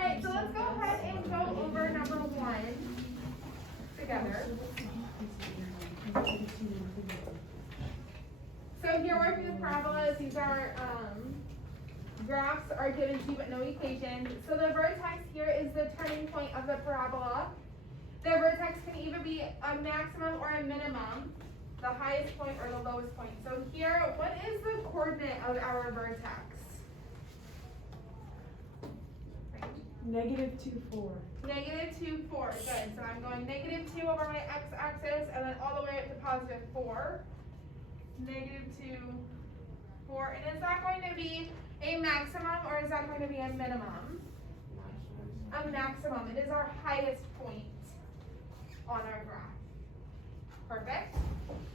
Alright, so let's go ahead and go over number 1 together. So here working with parabolas, these are graphs are given to you but no equations. So the vertex here is the turning point of the parabola. The vertex can either be a maximum or a minimum, the highest point or the lowest point. So here, what is the coordinate of our vertex? -2, 4. -2, 4. Good. So I'm going -2 over my x-axis and then all the way up to +4. -2, 4. And is that going to be a maximum or is that going to be a minimum? A maximum. It is our highest point on our graph. Perfect.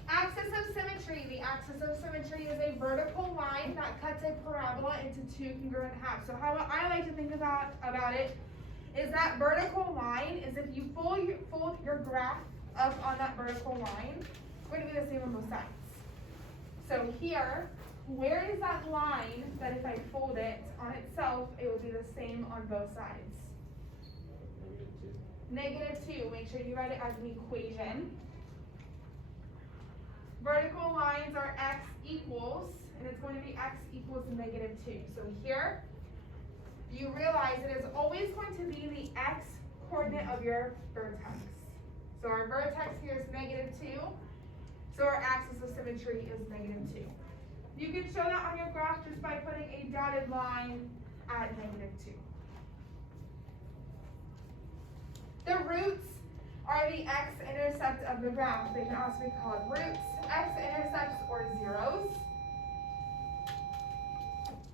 Axis of symmetry. The axis of symmetry is a vertical line that cuts a parabola into 2 congruent halves. So how I like to think about it is that vertical line is if you fold your graph up on that vertical line, it's going to be the same on both sides. So here, where is that line that if I fold it on itself, it will be the same on both sides? -2. Make sure you write it as an equation. Vertical lines are x equals, and it's going to be x equals -2. So here, you realize it is always going to be the x coordinate of your vertex. So our vertex here is -2. So our axis of symmetry is -2. You can show that on your graph just by putting a dotted line at -2. The roots are the x-intercept of the graph. They can also be called roots, x-intercepts, or zeros.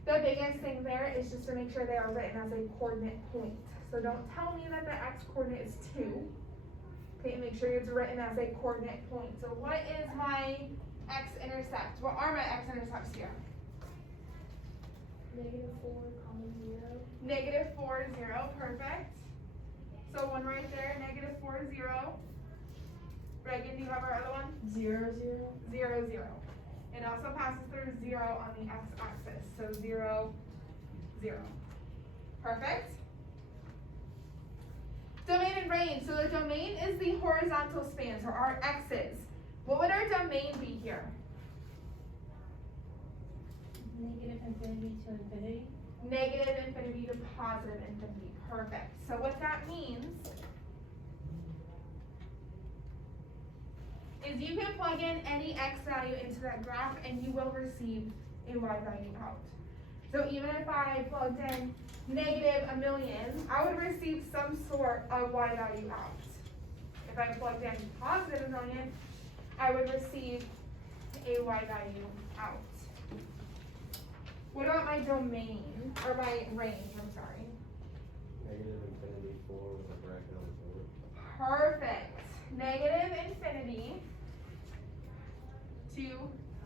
The biggest thing there is just to make sure they are written as a coordinate point. So don't tell me that the x-coordinate is 2. Okay, make sure it's written as a coordinate point. So what is my x-intercept? What are my x-intercepts here? -4, 0. -4, 0, perfect. So one right there, -4, 0. Reagan, do you have our other one? 0, 0. 0, 0. It also passes through 0 on the x-axis. So 0, 0. Perfect. Domain and range. So the domain is the horizontal span, so our x's. What would our domain be here? -infinity to infinity. -infinity to positive infinity. Perfect. So what that means is you can plug in any x value into that graph and you will receive a y value out. So even if I plugged in -1,000,000, I would receive some sort of y value out. If I plugged in positive 1,000,000, I would receive a y value out. What about my domain, or my range, I'm sorry? -infinity 4 with a bracket on the forward. Perfect. -infinity to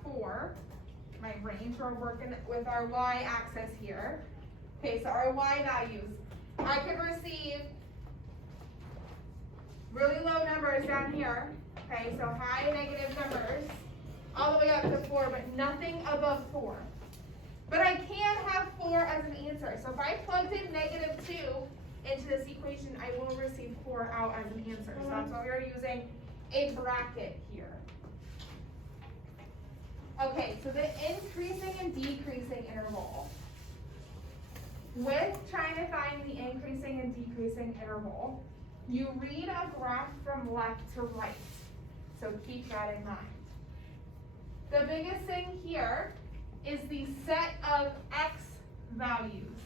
4, my range. We're working with our y-axis here. Okay, so our y values. I could receive really low numbers down here. Okay, so high negative numbers, all the way up to 4, but nothing above 4. But I can have 4 as an answer. So if I plugged in -2 into this equation, I will receive 4 out as an answer. So that's why we're using a bracket here. Okay, so the increasing and decreasing interval. With trying to find the increasing and decreasing interval, you read a graph from left to right. So keep that in mind. The biggest thing here is the set of x values.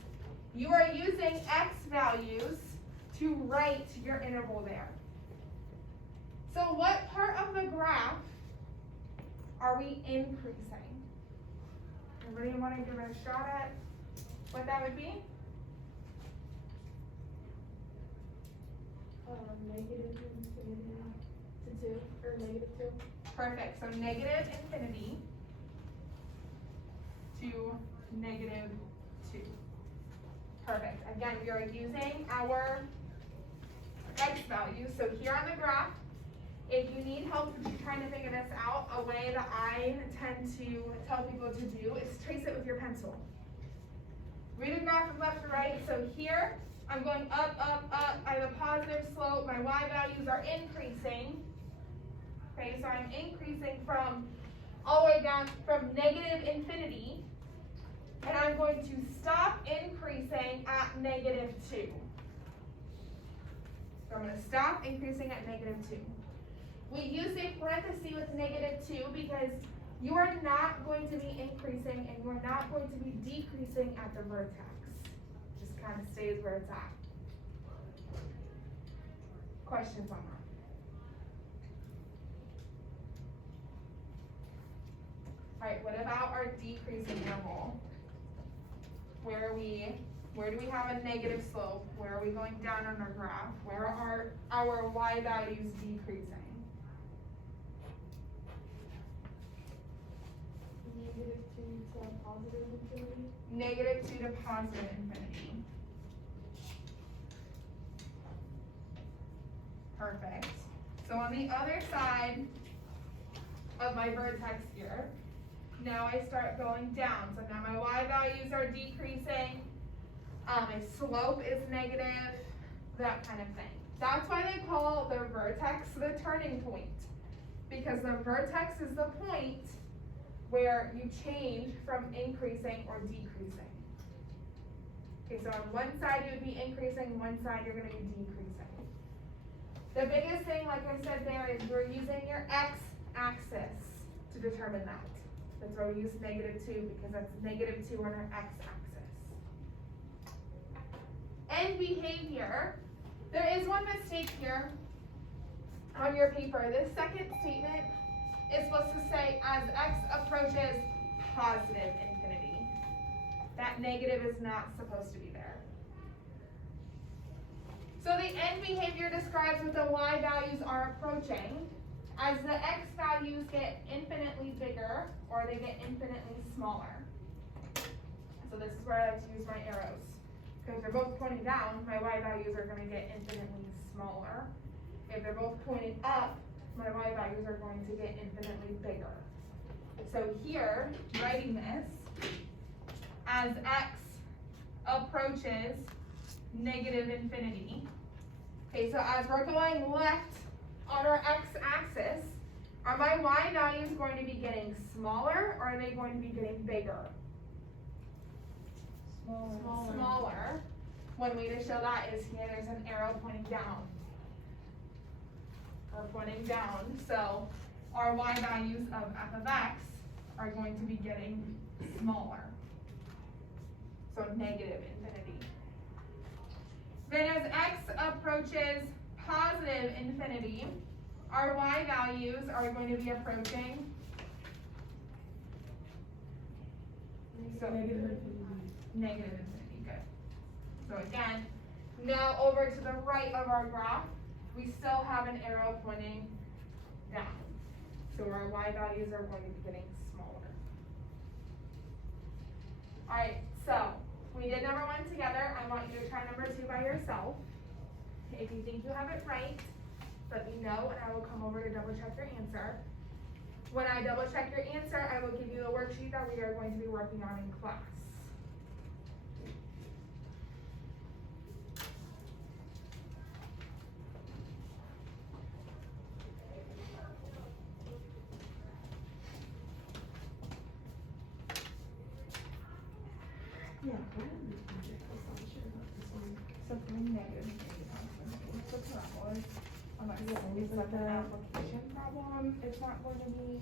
You are using x values to write your interval there. So what part of the graph are we increasing? Anybody want to give it a shot at what that would be? -infinity to 2, or -2. Perfect. So -infinity to -2. Perfect. Again, we are using our x values. So here on the graph, if you need help trying to figure this out, a way that I tend to tell people to do is trace it with your pencil. Read a graph from left to right. So here, I'm going up, up, up, I have a positive slope, my y values are increasing. Okay, so I'm increasing from all the way down from negative infinity, and I'm going to stop increasing at negative 2. So I'm going to stop increasing at negative 2. We use a parenthesis with negative 2 because you are not going to be increasing and you are not going to be decreasing at the vertex. Just kind of stays where it's at. Questions on that? Alright, what about our decreasing interval? Where do we have a negative slope? Where are we going down on our graph? Where are our y values decreasing? Negative 2 to positive infinity. Negative 2 to positive infinity. Perfect. So on the other side of my vertex here, now I start going down. So now my y values are decreasing. My slope is negative, that kind of thing. That's why they call the vertex the turning point. Because the vertex is the point where you change from increasing or decreasing. Okay, so on one side you would be increasing, one side you're going to be decreasing. The biggest thing, like I said there, is we're using your x-axis to determine that. That's why we use negative 2, because that's negative 2 on our x-axis. End behavior. There is one mistake here on your paper. This second statement is supposed to say as x approaches positive infinity. That negative is not supposed to be there. So the end behavior describes what the y values are approaching. As the x values get infinitely bigger or they get infinitely smaller. So this is where I like to use my arrows. Because if they're both pointing down, my y values are going to get infinitely smaller. If they're both pointing up, my y values are going to get infinitely bigger. So here, writing this, as x approaches negative infinity. Okay, so as we're going left on our x-axis, are my y values going to be getting smaller or are they going to be getting bigger? Smaller. One way to show that is here, there's an arrow pointing down. Or pointing down. So our y values of f of x are going to be getting smaller. So negative infinity. Then as x approaches positive infinity, our y values are going to be approaching negative infinity, good. So again, now over to the right of our graph, we still have an arrow pointing down. So our y values are going to be getting smaller. Alright, so we did number 1 together. I want you to try number 2 by yourself. If you think you have it right, let me know and I will come over to double check your answer. When I double check your answer, I will give you the worksheet that we are going to be working on in class. Yeah, Something negative. What's that was? It's like an application problem. It's not going to be,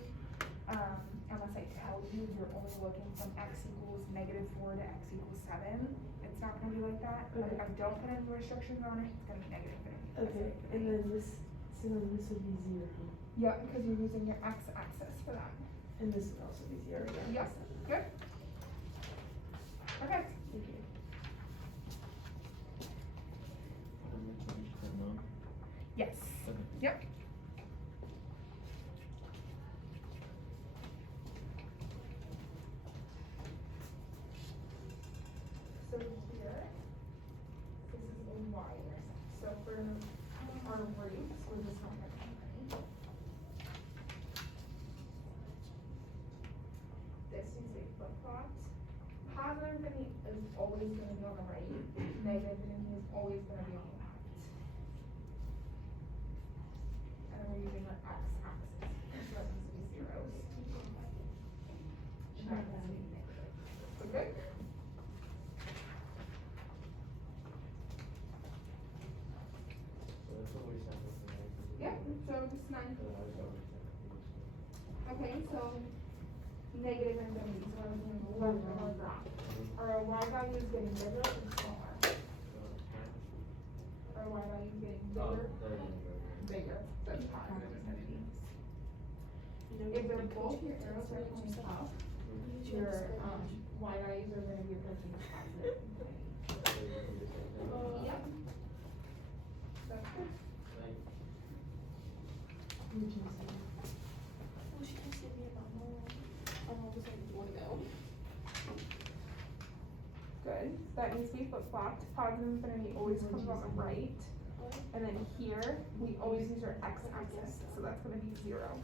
unless I tell you you're only looking from x equals -4 to x equals 7. It's not going to be like that. Okay. If I don't put any restrictions on it, it's going to be negative infinity. okay, and then this, so then this would be 0. Yeah, because you're using your x-axis for that. And this would also be 0, yeah. Yeah. Good. Perfect. Thank you. Yes. Yep. So here, this is a y intercept. So for our roots, we're just not going to right? This is a flip-flop. Positive infinity is always going to be on the right. Negative infinity is always gonna be on left. And then we're using our x-axis, so that needs to be zeros. And that needs to be negative. Okay? So that's what we said was the negative. Yep, so just 9. So that was what we said. Okay, so negative infinity, so we're going to left on our graph. Our y value is getting bigger or smaller? Our y value is getting Oh, bigger, there you go. bigger, so it's positive infinity. If they're both your arrows are pointing up, your y values are going to be approaching positive infinity. Yep. That's good. Good, so that needs to be flip-flopped, positive infinity always comes on the right. And then here, we always use our x-axis, so that's gonna be 0.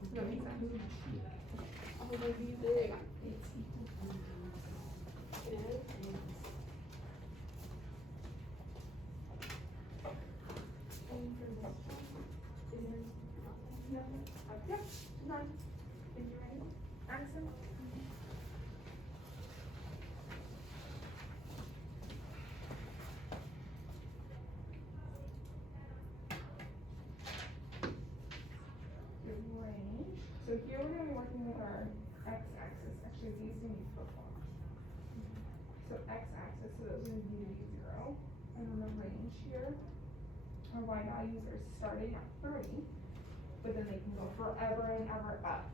Does that make sense? There you go. Yep, 9. If you're ready. Accent. Your range. So here we're gonna be working with our x-axis. Actually, these can be flip-flopped. So x-axis, so those are gonna be 0. And then the range here, our y values are starting at 3, but then they can go forever and ever up.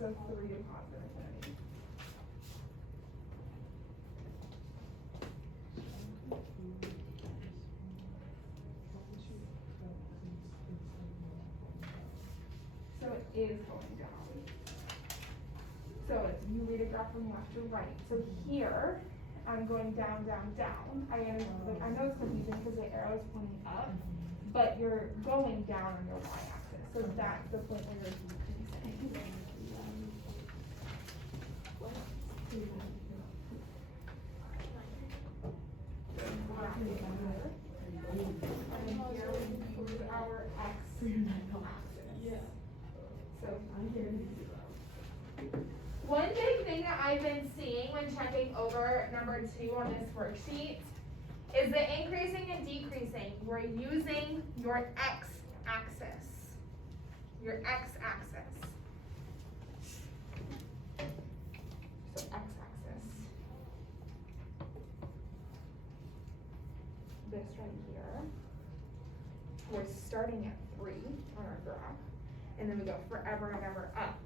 So 3 to positive infinity. So it is going down. So it's, you read a graph from left to right. So here, I'm going down, down, down. I know it's confusing because the arrow is pointing up, but you're going down on your y-axis. So that's the point where you're decreasing. And here we use our x-axis. So here is 0. One big thing that I've been seeing when checking over number 2 on this worksheet is the increasing and decreasing. We're using your x-axis. Your x-axis. So x-axis. This right here. We're starting at 3 on our graph. And then we go forever and ever up.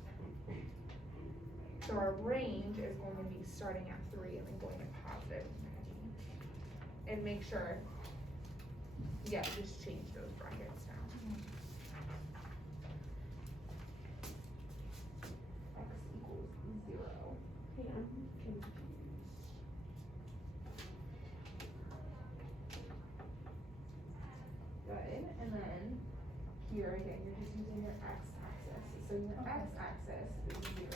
So our range is going to be starting at 3 and then going to positive infinity. And make sure, yeah, just change those brackets now. X equals 0. Hey, I'm confused. Good, and then here again, you're just using your x-axis. So your x-axis is 0.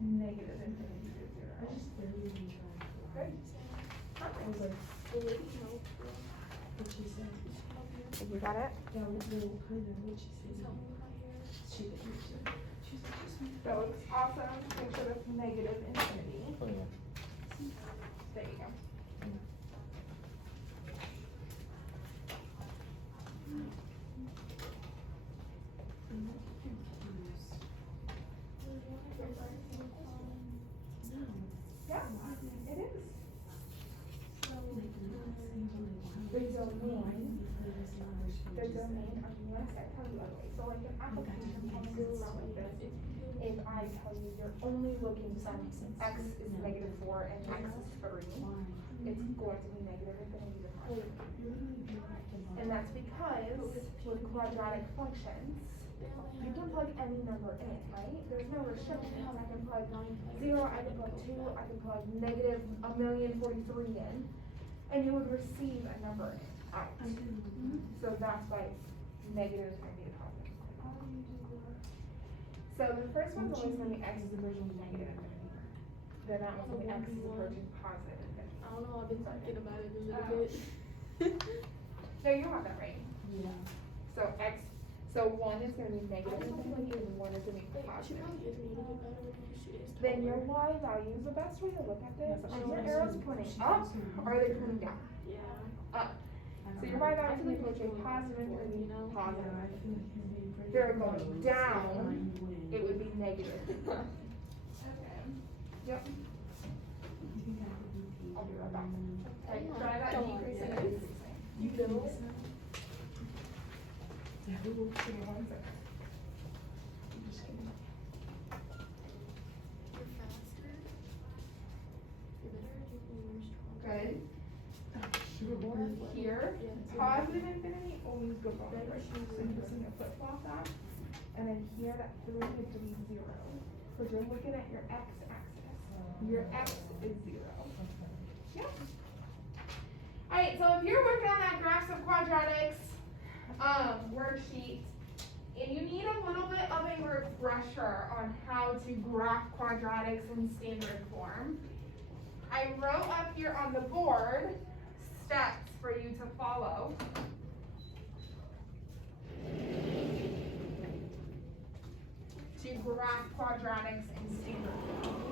Negative infinity to 0. I just barely even tried. Good. I was like, what she said. You got it? Yeah, no, kind of what she said. She didn't. She's like, just make So it's awesome. Make sure that's negative infinity. Oh, yeah. There you go. Yeah, it is. The domain, I'm gonna tell you otherwise. So like an application can go around like this. If I tell you you're only looking from x is negative 4 and x is 3, it's going to be negative infinity to positive. And that's because with quadratic functions, you can plug any number in, right? There's no restrictions. I can plug 0, I can plug 2, I can plug negative 1,043 in, and you would receive a number out. So that's why it's negative is gonna be a positive. How do you do that? So the first one's always gonna be x is approaching negative infinity. Then that one's gonna be x is approaching positive infinity. I don't know, I've been thinking about it a little bit. No, you have that right. Yeah. So x, so one is gonna be negative infinity and one is gonna be She positive. probably is a little bit better because she is Then your taller. y value, the best way to look at this, Yeah, are but your she's arrows also- pointing she's up also- or are they pointing down? Yeah. Up. So your y I value is feel gonna like be we're positive going infinity, you know? positive. Yeah, I feel like you're being pretty If they're going close. down, Yeah. it would be negative. Okay. Yep. I'll be right back. Okay, try that Don't decreasing worry. and increasing. You know? Yeah, we will give me 1 second. I'm just kidding. You're faster. You're better. You're stronger. Good. You're more And athletic. here, Yeah, it's positive infinity always goes off Better right. shoes. So you're just gonna flip flop that. And then here, that 3 is to be 0. Because you're looking at your x-axis. Your x is 0. Yep. Alright, so if you're working on that graphs of quadratics worksheet, and you need a little bit of a refresher on how to graph quadratics in standard form, I wrote up here on the board steps for you to follow. To graph quadratics in standard form.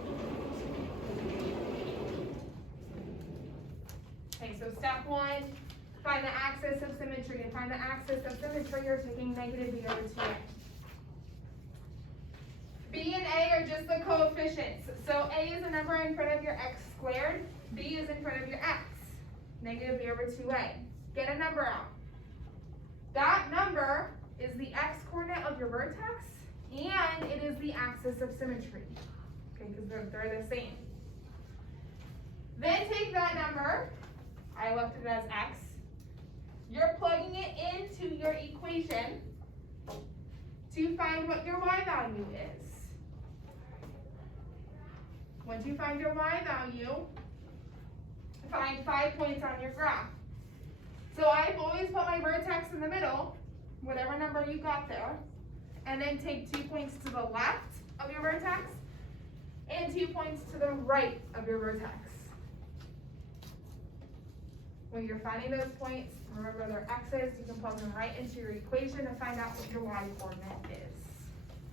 Okay, so step 1, find the axis of symmetry. To find the axis of symmetry, you're taking negative b over 2a. B and a are just the coefficients. So a is a number in front of your x squared, b is in front of your x. Negative b over 2a. Get a number out. That number is the x coordinate of your vertex, and it is the axis of symmetry. Okay, because they're the same. Then take that number, I left it as x. You're plugging it into your equation to find what your y value is. Once you find your y value, find 5 points on your graph. So I've always put my vertex in the middle, whatever number you got there, and then take 2 points to the left of your vertex and 2 points to the right of your vertex. When you're finding those points, remember they're x's, you can plug them right into your equation to find out what your y coordinate is.